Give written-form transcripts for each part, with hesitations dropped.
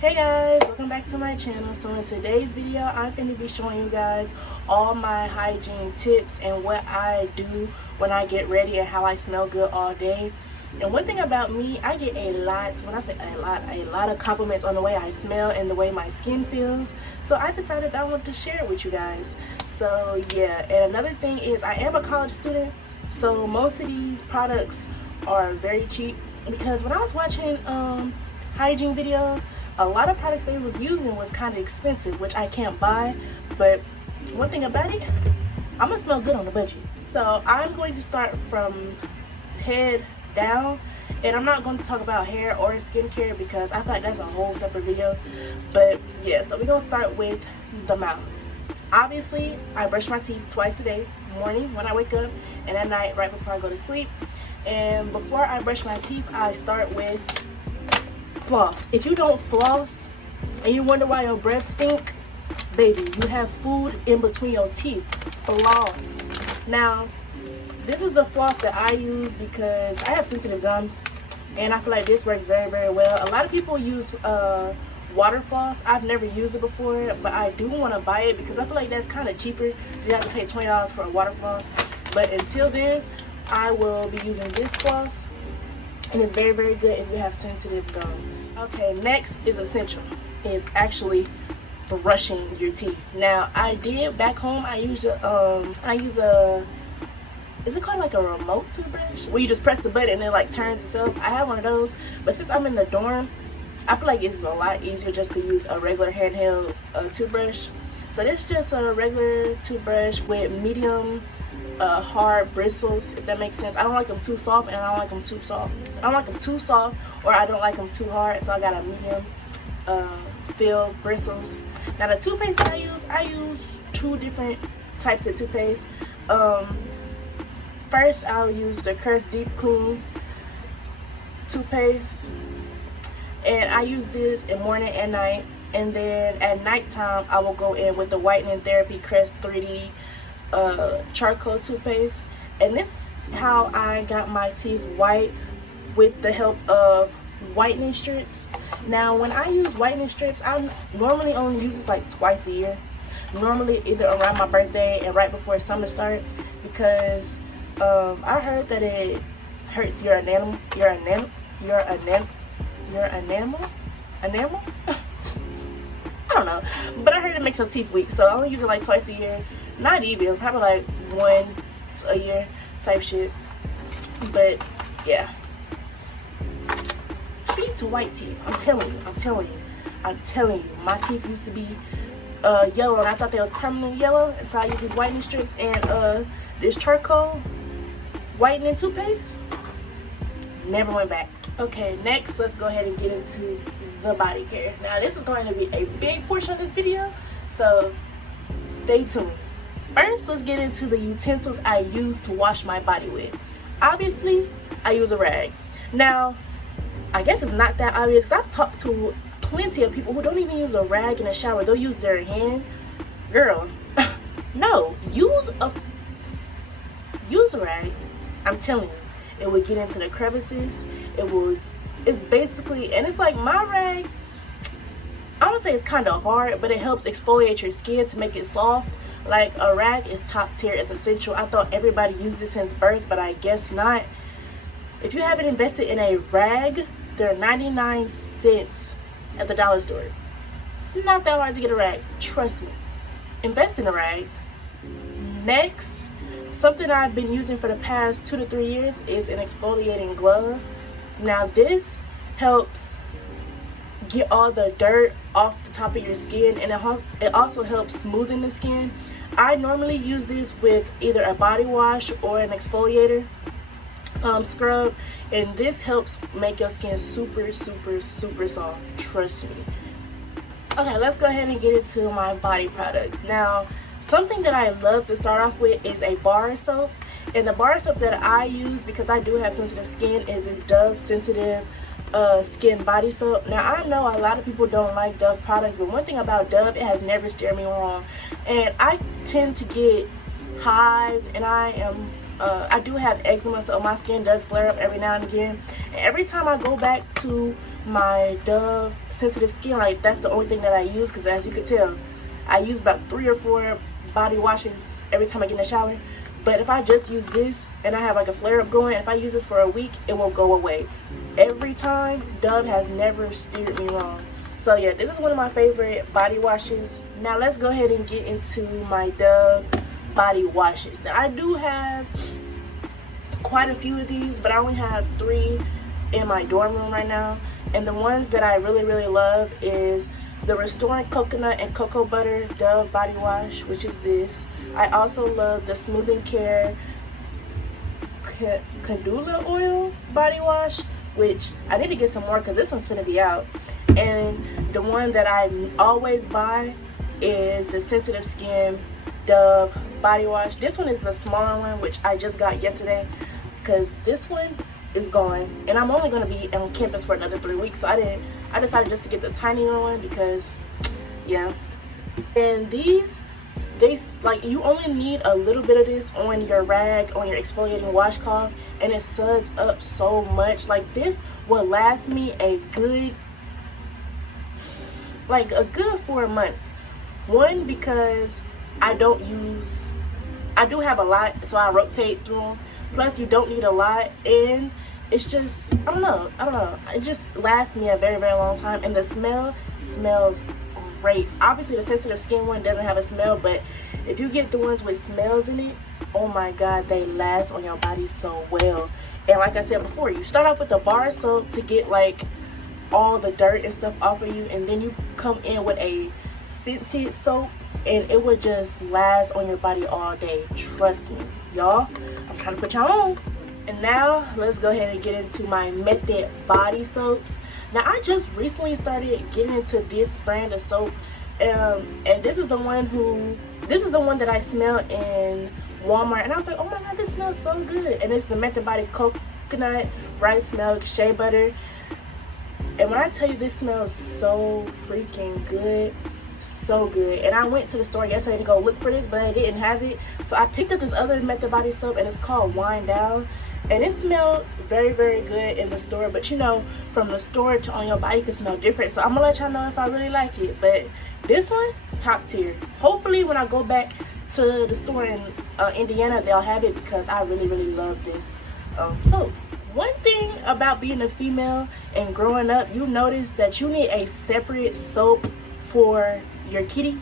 Hey guys, welcome back to my channel. So in today's video, I'm going to be showing you guys all my hygiene tips and what I do when I get ready and how I smell good all day. And one thing about me, I get a lot, when I say a lot of compliments on the way I smell and the way my skin feels. So I decided I want to share it with you guys. So yeah, and another thing is I am a college student, so most of these products are very cheap, because when I was watching hygiene videos, a lot of products they was using was kind of expensive, which I can't buy. But one thing about it, I'm gonna smell good on the budget. So I'm going to start from head down, and I'm not going to talk about hair or skincare because I feel like that's a whole separate video. But yeah, so we're gonna start with the mouth. Obviously, I brush my teeth twice a day, morning when I wake up and at night right before I go to sleep. And before I brush my teeth, I start with floss. If you don't floss and you wonder why your breath stink, baby, you have food in between your teeth. Floss. Now, this is the floss that I use because I have sensitive gums, and I feel like this works very, very well. A lot of people use water floss. I've never used it before, but I do want to buy it because I feel like that's kind of cheaper. You have to pay $20 for a water floss. But until then, I will be using this floss, and it's very, very good if you have sensitive gums. Okay, next is essential. Is actually brushing your teeth. Now, I did back home. I use a is it called like a remote toothbrush, where you just press the button and it like turns itself? I have one of those, but since I'm in the dorm, I feel like it's a lot easier just to use a regular handheld toothbrush. So this is just a regular toothbrush with medium hard bristles, if that makes sense. I don't like them too soft, and I don't like them too soft. I don't like them too soft, or I don't like them too hard. So I got a medium feel bristles. Now the toothpaste I use two different types of toothpaste. First, I'll use the Crest Deep Clean toothpaste, and I use this in morning and night. And then at nighttime, I will go in with the Whitening Therapy Crest 3D charcoal toothpaste. And this is how I got my teeth white, with the help of whitening strips. Now, when I use whitening strips, I normally only use this like twice a year. Normally either around my birthday and right before summer starts, because I heard that it hurts your enamel. I don't know, but I heard it makes your teeth weak, so I only use it like twice a year. Not even, probably like once a year type shit. But yeah, key to white teeth. I'm telling you, my teeth used to be yellow, and I thought they was permanently yellow until I used these whitening strips and this charcoal whitening toothpaste. Never went back. Okay, next let's go ahead and get into the body care. Now this is going to be a big portion of this video, so stay tuned. First, let's get into the utensils I use to wash my body with. Obviously, I use a rag. Now, I guess it's not that obvious because I've talked to plenty of people who don't even use a rag in the shower. They'll use their hand. Girl, no, use a rag. I'm telling you, it will get into the crevices. It's basically, and it's like my rag, I would say it's kind of hard, but it helps exfoliate your skin to make it soft. Like, a rag is top tier, it's essential. I thought everybody used it since birth, but I guess not. If you haven't invested in a rag, they're 99 cents at the dollar store. It's not that hard to get a rag, trust me. Invest in a rag. Next, something I've been using for the past 2 to 3 years is an exfoliating glove. Now this helps get all the dirt off the top of your skin, and it also helps smoothen the skin. I normally use this with either a body wash or an exfoliator scrub, and this helps make your skin super, super, super soft, trust me. Okay, let's go ahead and get into my body products. Now, something that I love to start off with is a bar soap. And the bar soap that I use, because I do have sensitive skin, is this Dove Sensitive Skin Body Soap. Now, I know a lot of people don't like Dove products, but one thing about Dove, it has never steered me wrong. And I tend to get hives, and I am I do have eczema, so my skin does flare up every now and again. And every time I go back to my Dove sensitive skin, like that's the only thing that I use, because as you can tell, I use about 3 or 4 body washes every time I get in the shower. But if I just use this and I have like a flare up going, if I use this for a week, it will go away. Every time, Dove has never steered me wrong. So yeah, this is one of my favorite body washes. Now let's go ahead and get into my Dove body washes. Now I do have quite a few of these, but I only have 3 in my dorm room right now. And the ones that I really love is the Restoring Coconut and Cocoa Butter Dove Body Wash, which is this. I also love the Smoothing Care Candula Oil Body Wash, which I need to get some more because this one's finna be out. And the one that I always buy is the Sensitive Skin Dove Body Wash. This one is the smaller one, which I just got yesterday, because this one is gone and I'm only going to be on campus for another 3 weeks, so I decided just to get the tinier one because yeah. And these, like, you only need a little bit of this on your rag, on your exfoliating washcloth, and it suds up so much. Like, this will last me a good 4 months. One, because I do have a lot, so I rotate through them. Plus, you don't need a lot, and it's just, I don't know, it just lasts me a very long time. And the smell smells great. Obviously the sensitive skin one doesn't have a smell, but if you get the ones with smells in it, oh my god, they last on your body so well. And like I said before, you start off with the bar soap to get like all the dirt and stuff off of you, and then you come in with a scented soap and it would just last on your body all day. Trust me, y'all, I'm trying to put y'all on. And now let's go ahead and get into my Method body soaps. Now I just recently started getting into this brand of soap, and this is the one that I smelled in Walmart, and I was like, oh my god, this smells so good. And it's the Method Body Coconut Rice Milk Shea Butter. And when I tell you, this smells so freaking good, so good. And I went to the store yesterday to go look for this, but I didn't have it, so I picked up this other Method body soap, and it's called Wind Down. And it smelled very good in the store, but you know, from the store to on your body can smell different, so I'm gonna let y'all know if I really like it. But this one, top tier. Hopefully when I go back to the store in Indiana, they'll have it, because I really love this soap. One thing about being a female and growing up, you notice that you need a separate soap for your kitty,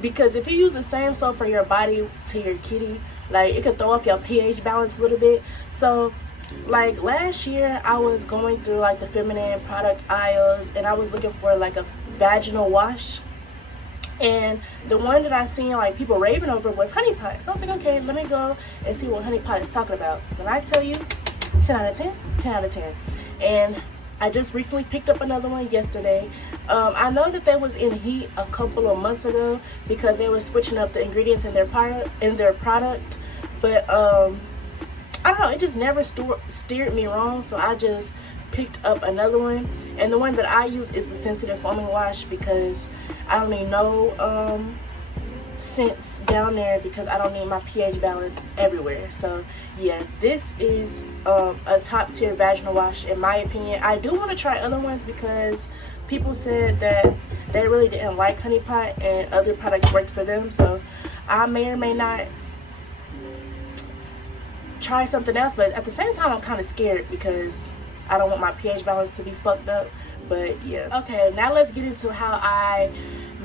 because if you use the same soap for your body to your kitty, like, it could throw off your pH balance a little bit. So like last year I was going through like the feminine product aisles, and I was looking for like a vaginal wash, and the one that I seen like people raving over was Honey Pot. So I was like, okay, let me go and see what Honey Pot is talking about. When I tell you, 10 out of 10, 10 out of 10. And I just recently picked up another one yesterday. I know that they was in heat a couple of months ago because they were switching up the ingredients in their product, but I don't know, it just never steered me wrong, so I just picked up another one. And the one that I use is the Sensitive Foaming Wash, because I don't need no scents down there, because I don't need my pH balance everywhere. So yeah, this is a top tier vaginal wash in my opinion. I do want to try other ones because people said that they really didn't like Honey Pot and other products worked for them, so I may or may not try something else. But at the same time, I'm kind of scared because I don't want my pH balance to be fucked up. But yeah, okay, now let's get into how I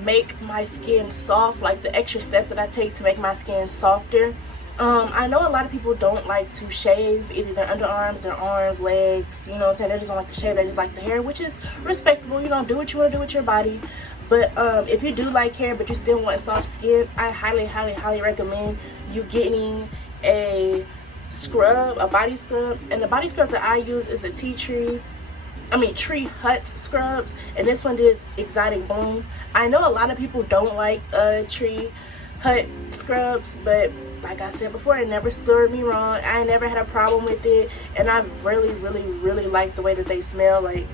make my skin soft, like the extra steps that I take to make my skin softer. I know a lot of people don't like to shave either their underarms, their arms, legs, you know what I'm saying? They just don't like to shave, they just like the hair, which is respectable. You know, do what you want to do with your body. But if you do like hair but you still want soft skin, I highly recommend you getting a scrub, a body scrub. And the body scrubs that I use is the Tree Hut scrubs, and this one is Exotic Bloom. I know a lot of people don't like Tree Hut scrubs, but like I said before, it never stirred me wrong. I never had a problem with it, and I really like the way that they smell. Like,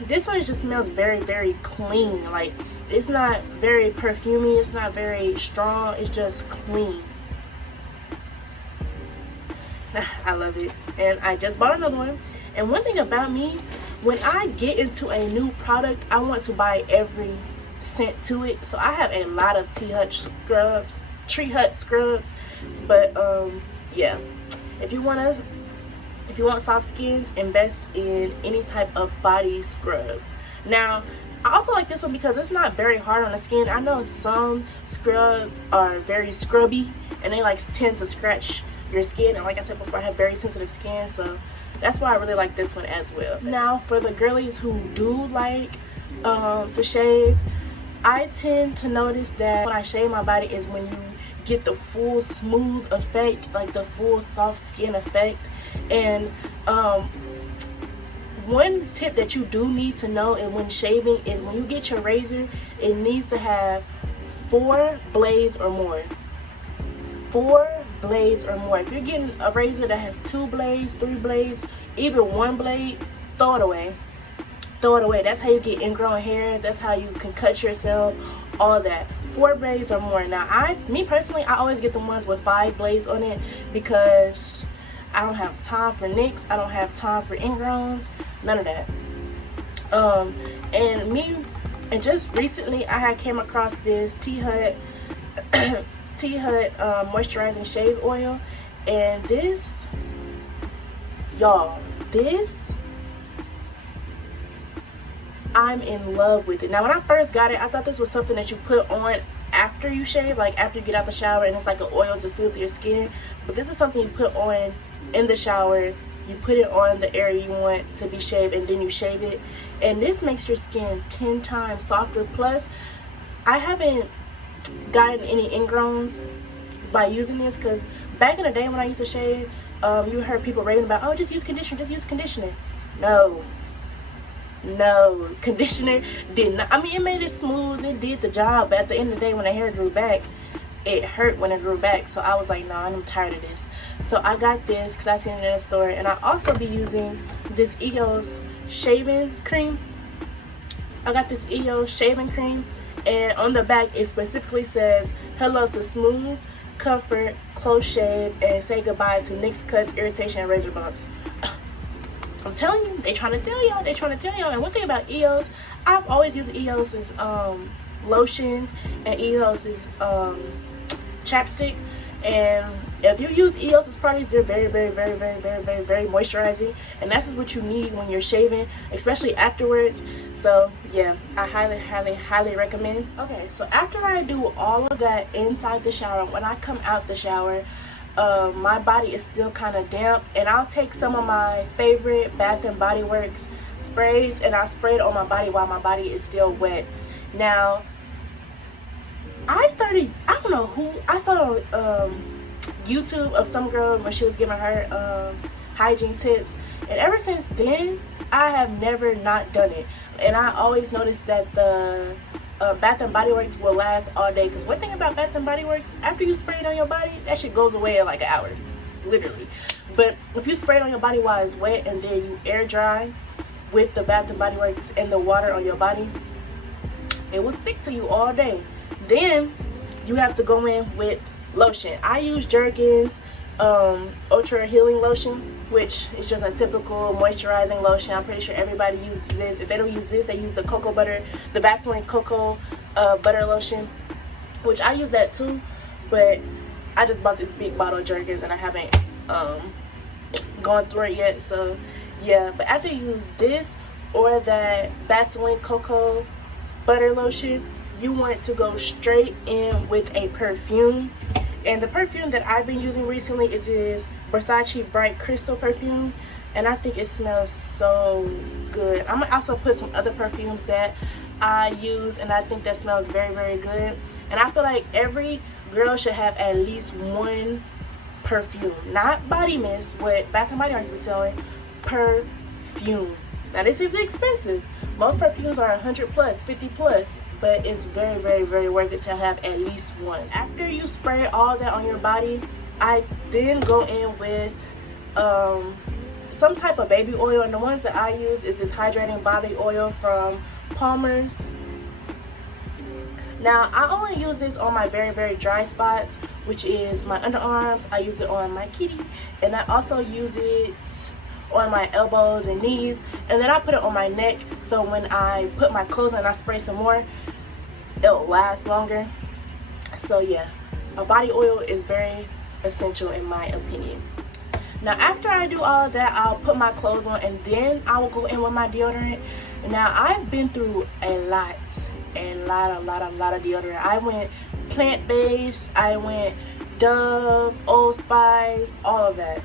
this one just smells very clean. Like, it's not very perfumey, it's not very strong, it's just clean. I love it. And I just bought another one. And one thing about me, when I get into a new product, I want to buy every scent to it. So I have a lot of Tree Hut scrubs. But yeah, if you want soft skins, invest in any type of body scrub. Now, I also like this one because it's not very hard on the skin. I know some scrubs are very scrubby and they like tend to scratch your skin, and like I said before, I have very sensitive skin, so that's why I really like this one as well. Now, for the girlies who do like to shave, I tend to notice that when I shave my body is when you get the full smooth effect, like the full soft skin effect. And one tip that you do need to know and when shaving is when you get your razor, it needs to have 4 blades or more. 4 blades or more. If you're getting a razor that has 2 blades, 3 blades, even 1 blade, throw it away. Throw it away. That's how you get ingrown hair. That's how you can cut yourself. All that. 4 blades or more. Now, me personally, I always get the ones with 5 blades on it because I don't have time for nicks. I don't have time for ingrowns. None of that. And just recently, I had came across this TicTok moisturizing shave oil, and this, y'all, I'm in love with it. Now, when I first got it, I thought this was something that you put on after you shave, like after you get out the shower, and it's like an oil to soothe your skin. But this is something you put on in the shower. You put it on the area you want to be shaved, and then you shave it, and this makes your skin 10 times softer. Plus, I haven't gotten any ingrowns by using this, because back in the day when I used to shave, you heard people raving about, oh, just use conditioner, just use conditioner. No, conditioner did not. I mean, it made it smooth, it did the job, but at the end of the day, when the hair grew back, it hurt when it grew back. So I was like, nah, I'm tired of this. So I got this because I seen it in the store, and I also be using this EOS shaving cream. I got this EOS shaving cream, and on the back it specifically says, hello to smooth, comfort, close shave, and say goodbye to nicks, cuts, irritation, and razor bumps. I'm telling you, they trying to tell y'all. And one thing about EOS, I've always used EOS's lotions and EOS's chapstick. And if you use EOS's products, they're very moisturizing. And that's just what you need when you're shaving, especially afterwards. So yeah, I highly recommend. Okay, so after I do all of that inside the shower, when I come out the shower, my body is still kind of damp, and I'll take some of my favorite Bath and Body Works sprays and I'll spray it on my body while my body is still wet. Now, I don't know who, I saw on YouTube of some girl when she was giving her hygiene tips, and ever since then I have never not done it. And I always noticed that the Bath and Body Works will last all day, because one thing about Bath and Body Works, after you spray it on your body, that shit goes away in like an hour, literally. But if you spray it on your body while it's wet and then you air dry with the Bath and Body Works and the water on your body, it will stick to you all day. Then you have to go in with lotion. I use Jergens Ultra Healing Lotion, which is just a typical moisturizing lotion. I'm pretty sure everybody uses this. If they don't use this, they use the cocoa butter, the Vaseline cocoa butter lotion, which I use that too. But I just bought this big bottle of Jergens and I haven't gone through it yet. So yeah, but after you use this or that Vaseline cocoa butter lotion, you want to go straight in with a perfume. And the perfume that I've been using recently is this Versace Bright Crystal perfume, and I think it smells so good. I'm gonna also put some other perfumes that I use and I think that smells very good. And I feel like every girl should have at least one perfume, not body mist, what Bath and Body Works be selling, perfume. Now this is expensive. Most perfumes are 100 plus, 50 plus, but it's very worth it to have at least one. After you spray all that on your body, I then go in with some type of baby oil, and the ones that I use is this hydrating body oil from Palmer's. Now I only use this on my very dry spots, which is my underarms. I use it on my kitty, and I also use it on my elbows and knees, and then I put it on my neck, so when I put my clothes on and I spray some more, it'll last longer. So yeah, a body oil is very essential in my opinion. Now after I do all of that, I'll put my clothes on and then I will go in with my deodorant. Now I've been through a lot of deodorant. I went plant-based, I went Dove, Old Spice, all of that.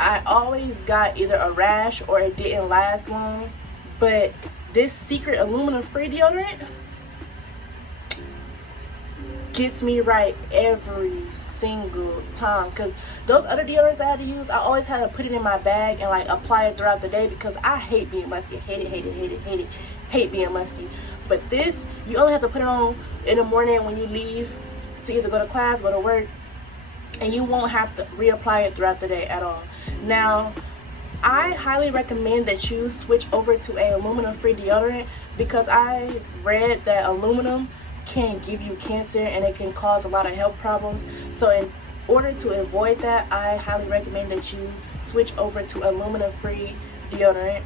I always got either a rash or it didn't last long, but this secret aluminum free deodorant gets me right every single time. Because those other deodorants I had to use, I always had to put it in my bag and like apply it throughout the day, because I hate being musty. Hate being musty. But this, you only have to put it on in the morning when you leave to either go to class, go to work, and you won't have to reapply it throughout the day at all. Now I highly recommend that you switch over to a aluminum free deodorant, because I read that aluminum can give you cancer and it can cause a lot of health problems. So in order to avoid that, I highly recommend that you switch over to aluminum free deodorant.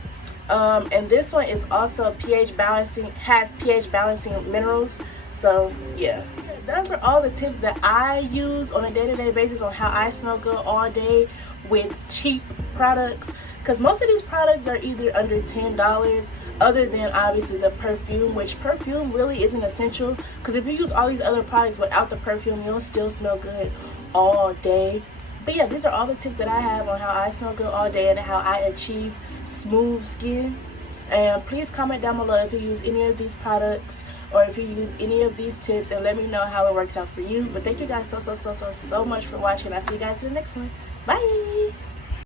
And this one is also pH balancing, has pH balancing minerals. So yeah, those are all the tips that I use on a day-to-day basis on how I smell good all day with cheap products, because most of these products are either under $10, other than obviously the perfume, which perfume really isn't essential, because if you use all these other products without the perfume, you'll still smell good all day. But yeah, these are all the tips that I have on how I smell good all day and how I achieve smooth skin. And please comment down below if you use any of these products or if you use any of these tips, and let me know how it works out for you. But thank you guys so much for watching. I'll see you guys in the next one. Bye.